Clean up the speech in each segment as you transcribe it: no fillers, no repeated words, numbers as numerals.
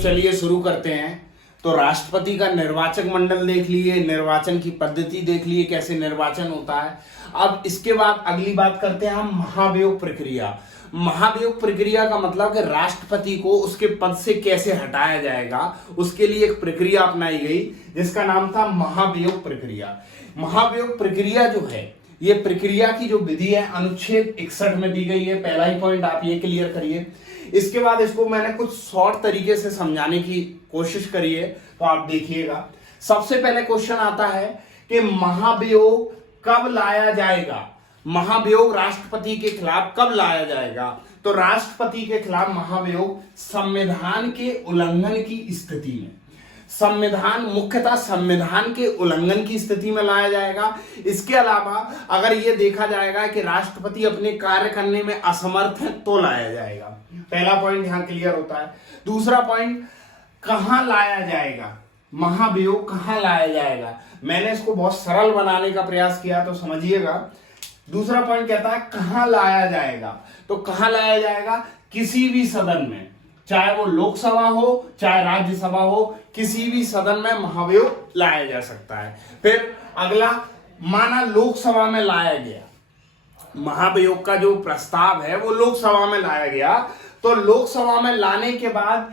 चलिए शुरू करते हैं। तो राष्ट्रपति का निर्वाचक मंडल देख लिए, निर्वाचन की पद्धति देख लिए, कैसे निर्वाचन होता है। अब इसके बाद अगली बात करते हैं हम महाभियोग प्रक्रिया। महाभियोग प्रक्रिया का मतलब कि राष्ट्रपति को उसके पद से कैसे हटाया जाएगा, उसके लिए एक प्रक्रिया अपनाई गई जिसका नाम था महाभियोग प्रक्रिया। महाभियोग प्रक्रिया जो है, ये प्रक्रिया की जो विधि है अनुच्छेद 61 में दी गई है। पहला ही पॉइंट आप ये क्लियर करिए। इसके बाद इसको मैंने कुछ शॉर्ट तरीके से समझाने की कोशिश करी है, तो आप देखिएगा। सबसे पहले क्वेश्चन आता है कि महाभियोग कब लाया जाएगा, महाभियोग राष्ट्रपति के खिलाफ कब लाया जाएगा। तो राष्ट्रपति के खिलाफ महाभियोग संविधान के उल्लंघन की स्थिति में, मुख्यतः संविधान के उल्लंघन की स्थिति में लाया जाएगा। इसके अलावा अगर यह देखा जाएगा कि राष्ट्रपति अपने कार्य करने में असमर्थ है तो लाया जाएगा। पहला पॉइंट यहां क्लियर होता है। दूसरा पॉइंट, कहां लाया जाएगा, महाभियोग कहां लाया जाएगा। मैंने इसको बहुत सरल बनाने का प्रयास किया, तो समझिएगा। दूसरा पॉइंट कहता है कहां लाया जाएगा। तो कहां लाया जाएगा, किसी भी सदन में, चाहे वो लोकसभा हो चाहे राज्यसभा हो, किसी भी सदन में महाभियोग लाया जा सकता है। फिर अगला, माना लोकसभा में लाया गया, महाभियोग का जो प्रस्ताव है वो लोकसभा में लाया गया, तो लोकसभा में लाने के बाद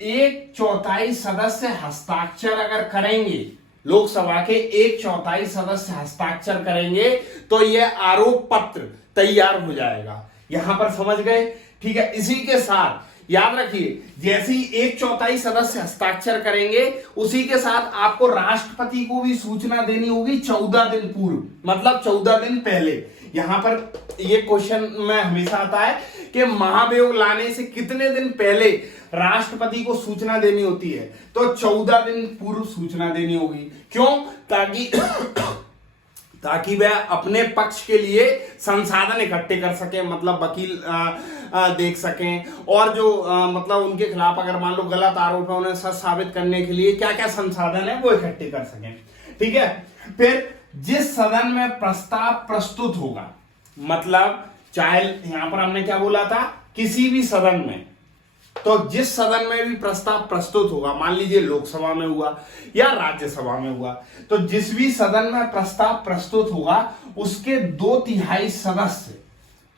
1/4 सदस्य हस्ताक्षर अगर करेंगे, लोकसभा के 1/4 सदस्य हस्ताक्षर करेंगे तो यह आरोप पत्र तैयार हो जाएगा। यहां पर समझ गए, ठीक है। इसी के साथ याद रखिए, जैसे ही 1/4 सदस्य हस्ताक्षर करेंगे उसी के साथ आपको राष्ट्रपति को भी सूचना देनी होगी 14 दिन पूर्व, मतलब 14 दिन पहले। यहां पर ये क्वेश्चन में हमेशा आता है कि महाभियोग लाने से कितने दिन पहले राष्ट्रपति को सूचना देनी होती है। तो 14 दिन पूर्व सूचना देनी होगी। क्यों? ताकि वह अपने पक्ष के लिए संसाधन इकट्ठे कर सके, मतलब वकील देख सकें, और जो मतलब उनके खिलाफ अगर मान लो गलत आरोप है उन्हें सच साबित करने के लिए क्या क्या संसाधन है वो इकट्ठे कर सकें, ठीक है। फिर जिस सदन में प्रस्ताव प्रस्तुत होगा, मतलब चाहे यहां पर हमने क्या बोला था, किसी भी सदन में, तो जिस सदन में भी प्रस्ताव प्रस्तुत होगा, मान लीजिए लोकसभा में हुआ या राज्यसभा में हुआ, तो जिस भी सदन में प्रस्ताव प्रस्तुत होगा उसके 2/3 सदस्य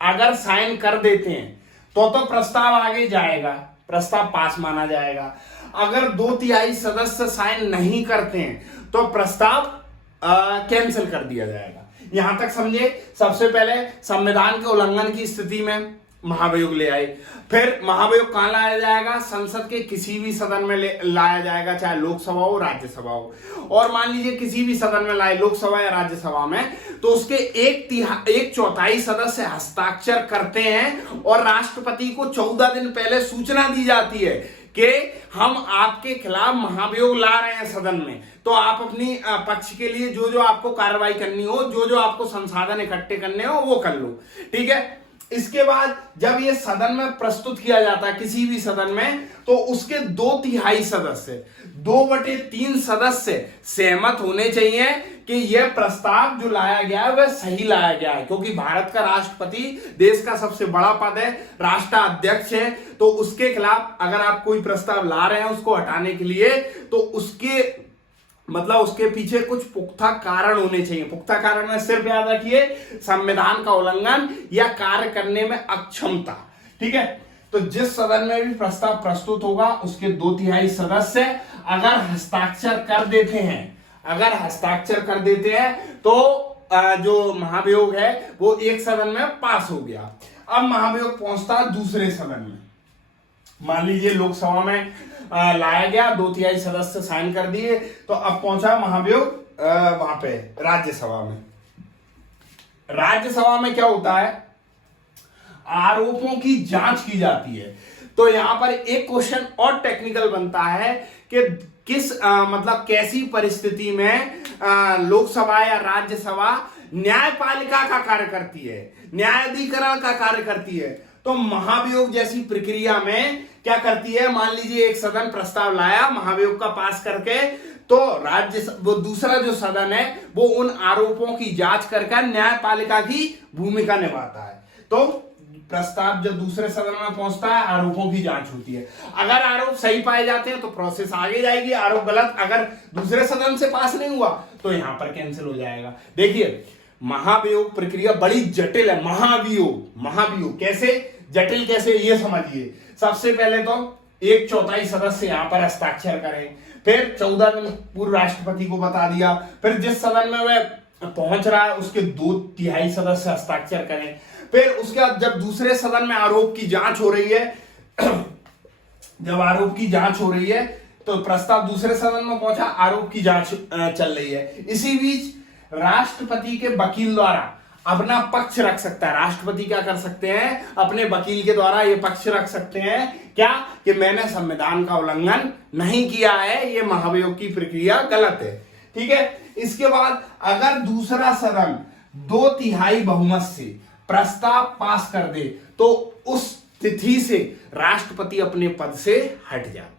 अगर साइन कर देते हैं तो प्रस्ताव आगे जाएगा, प्रस्ताव पास माना जाएगा। अगर 2/3 सदस्य साइन नहीं करते हैं तो प्रस्ताव कैंसिल कर दिया जाएगा। यहां तक समझे। सबसे पहले संविधान के उल्लंघन की स्थिति में महाभियोग ले आए। फिर महाभियोग कहां लाया जाएगा, संसद के किसी भी सदन में लाया जाएगा, चाहे लोकसभा हो राज्यसभा हो। और मान लीजिए किसी भी सदन में लाए, लोकसभा या राज्यसभा में, तो उसके 1/4 सदस्य हस्ताक्षर करते हैं और राष्ट्रपति को 14 दिन पहले सूचना दी जाती है कि हम आपके खिलाफ महाभियोग ला रहे हैं सदन में, तो आप अपनी पक्ष के लिए जो जो आपको कार्रवाई करनी हो, जो जो आपको संसाधन इकट्ठे करने हो वो कर लो, ठीक है। इसके बाद जब ये सदन में प्रस्तुत किया जाता है किसी भी सदन में, तो उसके 2/3 सदस्य, 2/3 सदस्य सहमत होने चाहिए कि यह प्रस्ताव जो लाया गया है वह सही लाया गया है। क्योंकि भारत का राष्ट्रपति देश का सबसे बड़ा पद है, राष्ट्राध्यक्ष है, तो उसके खिलाफ अगर आप कोई प्रस्ताव ला रहे हैं उसको हटाने के लिए, तो उसके मतलब उसके पीछे कुछ पुख्ता कारण होने चाहिए। पुख्ता कारण में सिर्फ याद रखिए संविधान का उल्लंघन या कार्य करने में अक्षमता, ठीक है। तो जिस सदन में भी प्रस्ताव प्रस्तुत होगा उसके 2/3 सदस्य अगर हस्ताक्षर कर देते हैं, तो जो महाभियोग है वो एक सदन में पास हो गया। अब महाभियोग पहुंचता है दूसरे सदन में। मान लीजिए लोकसभा में लाया गया, 2/3 सदस्य साइन कर दिए, तो अब पहुंचा महाभियोग वहां पे राज्यसभा में। राज्यसभा में क्या होता है, आरोपों की जांच की जाती है। तो यहां पर एक क्वेश्चन और टेक्निकल बनता है कि किस मतलब कैसी परिस्थिति में लोकसभा या राज्यसभा न्यायपालिका का कार्य करती है, न्यायाधिकरण का कार्य करती है। तो महाभियोग जैसी प्रक्रिया में क्या करती है, मान लीजिए एक सदन प्रस्ताव लाया महाभियोग का पास करके, तो वो दूसरा जो सदन है वो उन आरोपों की जांच करके न्यायपालिका की भूमिका निभाता है। तो प्रस्ताव जब दूसरे सदन में पहुंचता है, आरोपों की जांच होती है। अगर आरोप सही पाए जाते हैं तो प्रोसेस आगे जाएगी, आरोप गलत अगर दूसरे सदन से पास नहीं हुआ तो यहां पर कैंसिल हो जाएगा। देखिए महाभियोग प्रक्रिया बड़ी जटिल है। महाभियोग कैसे जटिल, कैसे ये समझिए। सबसे पहले तो 1/4 सदस्य यहां पर हस्ताक्षर करें, फिर 14 दिन पूर्व राष्ट्रपति को बता दिया, फिर जिस सदन में वह पहुंच रहा है उसके 2/3 सदस्य हस्ताक्षर करें, फिर उसके बाद जब दूसरे सदन में आरोप की जांच हो रही है जब आरोप की जांच हो रही है तो प्रस्ताव दूसरे सदन में पहुंचा, आरोप की जांच चल रही है। इसी बीच राष्ट्रपति के वकील द्वारा अपना पक्ष रख सकता है। राष्ट्रपति क्या कर सकते हैं, अपने वकील के द्वारा ये पक्ष रख सकते हैं क्या, कि मैंने संविधान का उल्लंघन नहीं किया है, ये महाभियोग की प्रक्रिया गलत है। ठीक है। इसके बाद अगर दूसरा सदन 2/3 बहुमत से प्रस्ताव पास कर दे तो उस तिथि से राष्ट्रपति अपने पद से हट जाते हैं।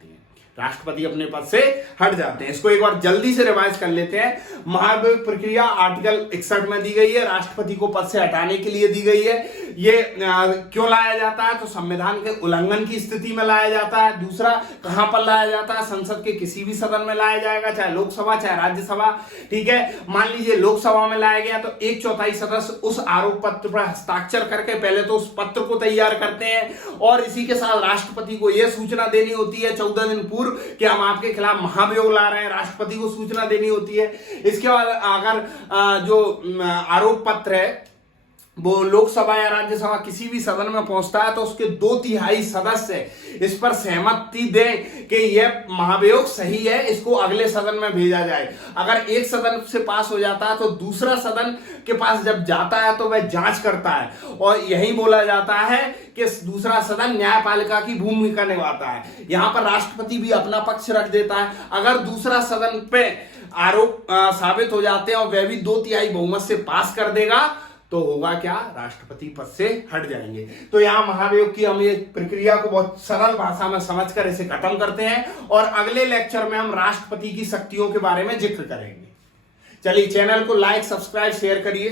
राष्ट्रपति अपने पद से हट जाते हैं। इसको एक बार जल्दी से रिवाइज कर लेते हैं। महाभियोग प्रक्रिया आर्टिकल 61 में दी गई है, राष्ट्रपति को पद से हटाने के लिए दी गई है। ये क्यों लाया जाता है, तो संविधान के उल्लंघन की स्थिति में लाया जाता है। दूसरा कहां पर लाया जाता है, संसद के किसी भी सदन में लाया जाएगा, चाहे लोकसभा चाहे राज्यसभा। ठीक है। मान लीजिए लोकसभा में लाया गया तो 1/4 सदस्य उस आरोप पत्र पर हस्ताक्षर करके पहले तो उस पत्र को तैयार करते हैं और इसी के साथ राष्ट्रपति को यह सूचना देनी होती है 14 दिन पूर्व कि हम आपके खिलाफ महाभियोग ला रहे हैं, राष्ट्रपति को सूचना देनी होती है। इसके बाद अगर जो आरोप पत्र है वो लोकसभा या राज्यसभा किसी भी सदन में पहुंचता है तो उसके 2/3 सदस्य इस पर सहमति दें कि यह महाभियोग सही है, इसको अगले सदन में भेजा जाए। अगर एक सदन से पास हो जाता है तो दूसरा सदन के पास जब जाता है तो वह जांच करता है और यही बोला जाता है कि दूसरा सदन न्यायपालिका की भूमिका निभाता है। यहां पर राष्ट्रपति भी अपना पक्ष रख देता है। अगर दूसरा सदन पे आरोप साबित हो जाते हैं और वह भी 2/3 बहुमत से पास कर देगा तो होगा क्या, राष्ट्रपति पद से हट जाएंगे। तो यहां महाभियोग की हम ये प्रक्रिया को बहुत सरल भाषा में समझकर इसे खत्म करते हैं और अगले लेक्चर में हम राष्ट्रपति की शक्तियों के बारे में जिक्र करेंगे। चलिए चैनल को लाइक सब्सक्राइब शेयर करिए।